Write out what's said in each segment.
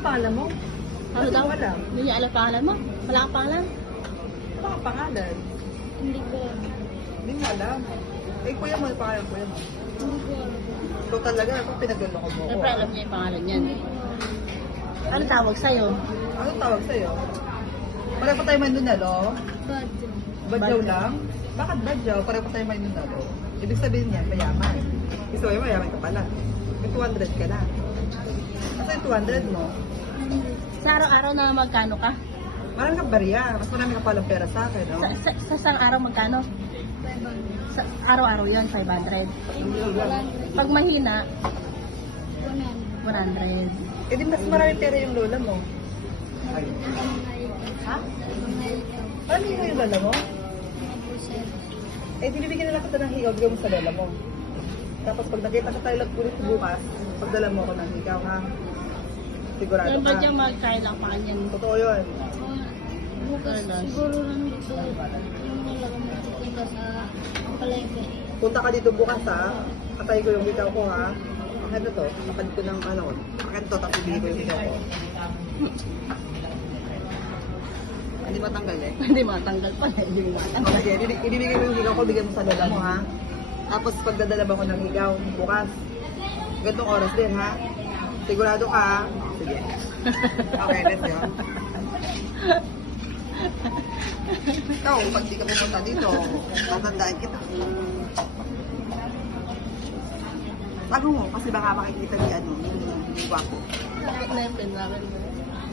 ang pangalan mo? Ano daw? Wala. Hindi niya alam pangalan mo? Wala kang pangalan? Ano ang pangalan? Hindi ko alam. Hindi mo alam. Eh, kuya mo, yung pangalan kuya mo. Hindi ko alam. So talaga, ako pinagluloko mo ko. Siyempre alam niya yung pangalan niyan. Ano tawag sa'yo? Ano tawag sa'yo? Pareho pa tayo Manunalo? Badyo. Badyaw lang? Bakit badyaw? Pareho pa tayo Manunalo. Ibig sabihin niya, mayaman. Gusto mo, mayaman ka pala. May 200 ka na. Kasi yung 200 mo, Sa araw-araw na magkano ka? marami kang barya. Mas marami ka palang pera sa akin, no? Sa isang araw magkano? 500. Sa araw-araw yan, 500. Pag 100. mahina, 100. 100. Eh di mas marami pera yung lola mo. Ha? Marami nga yung lola mo? Eh di bibigyan na lang kita ng higaw, bigyan mo sa lola mo. Tapos pag nakita ka tayo lang ulit bukas, pagdala mo ako ng higaw, ha? Sigurado Yan ba ka. dyan magkain lang pa kanyan? Totoo yun. Bukas siguro nandito yung malaga magtitinda sa palengke. Punta ka dito bukas, ha? Katay ko yung higaw ko, ha? Ano to? Kapag ko ng ano, akin to, tapos ibigay ko yung higaw ko. Hindi matanggal eh. Hindi matanggal pa. Hindi matanggal. Okay, ibibigay ko yung higaw ko, bigyan mo sa lola mo, ha? Tapos pagdadala ba ko ng higaw, bukas, gantong oras din, ha? Sigurado ka, ha? Sige. Okay, let's go. Ikaw, pag di ka pumunta dito, tatandaan kita. Tago mo, kasi baka makikita ni ano, ni Guapo. Bakit na yung pin namin?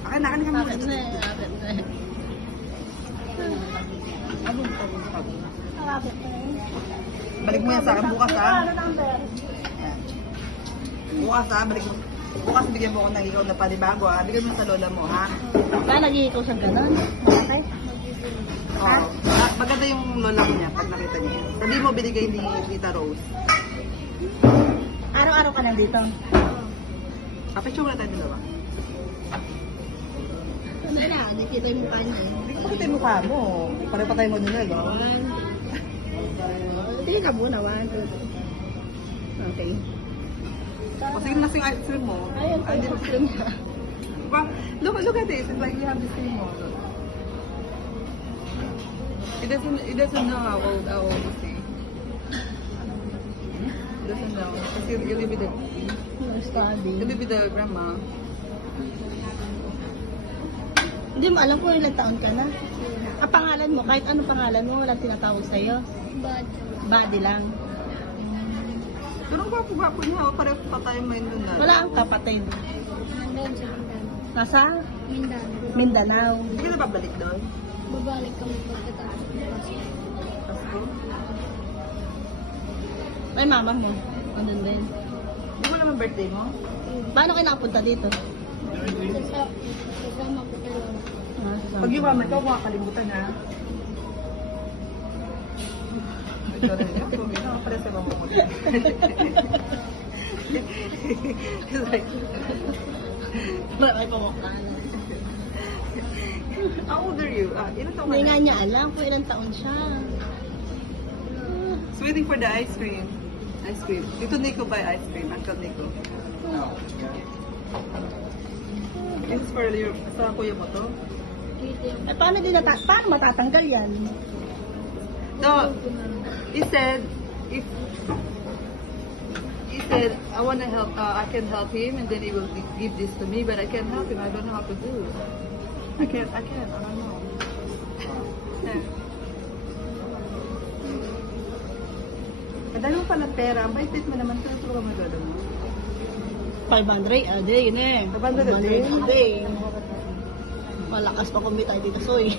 Akin na kami. Bakit na yung bakit na yun? Balik mo yan sa akin bukas, ha? Bukas, ha? Balik mo. Bukas bigyan mo ako ng ikaw na panibago, ha? Bigyan mo sa lola mo, ha? Kaya nag-iikaw siyang gano'n? Okay? Oo. Maganda yung lola ko niya pag nakita niya. Sabi mo, binigay ni Tita Rose. Araw-araw ka nandito? Kapit yung wala tayo dalawa. Ano na? Nakita yung mukha niya eh. Hindi ko pakita yung mukha mo. Pareho pa tayo mo nila, no? Tingin ka muna, 1, 2, 3. Okay. O sige na yung ice cream mo. Ayun, Ay, ice cream niya. Diba? Look at this. It's like you have the same one. It doesn't know how old is he. It doesn't know. Kasi you live with Study. you live with the grandma. Hindi mo alam kung ilang taon ka na. Ang pangalan mo, kahit anong pangalan mo, walang tinatawag sa'yo. Badyo. Body lang. Pero ang gwapo-gwapo niya. Pareho pa tayo may nuna. Wala ang kapatid. Nandun sa Mindanao. Nasa Mindanao. Mindanao. Hindi ka na babalik doon? Babalik kami pagkatapos bukas. Pasko? Ay, mama mo. Andun din. Hindi mo naman birthday mo? Paano kayo nakapunta dito? Kasama ko kayo. Pag yung mama ko, makakalimutan ha. Ito rin yun. Kung ito, pareho sa mama ko. It's like, Wala kayo pamukhaan. how old are you? Ilan taon ka Hindi nga na? niya alam kung ilang taon siya. Just waiting for the ice cream. Ice cream. Dito Nico buy ice cream. Uncle Nico. This is for your, sa kuya mo to? Eh, paano matatanggal yan? No, he said, I want to help, I can help him and then he will give this to me, but I can't help him. I don't know how to do. I don't know. Madali mo pala pera. Ang bait mo naman. Saan ito ka magdala mo? 500 a day, yun eh. 500 a day? a day. Malakas pa kumita dito, soy.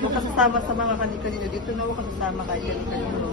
Huwag ka sasama sa mga kanina dito na huwag ka sasama kahit kanina.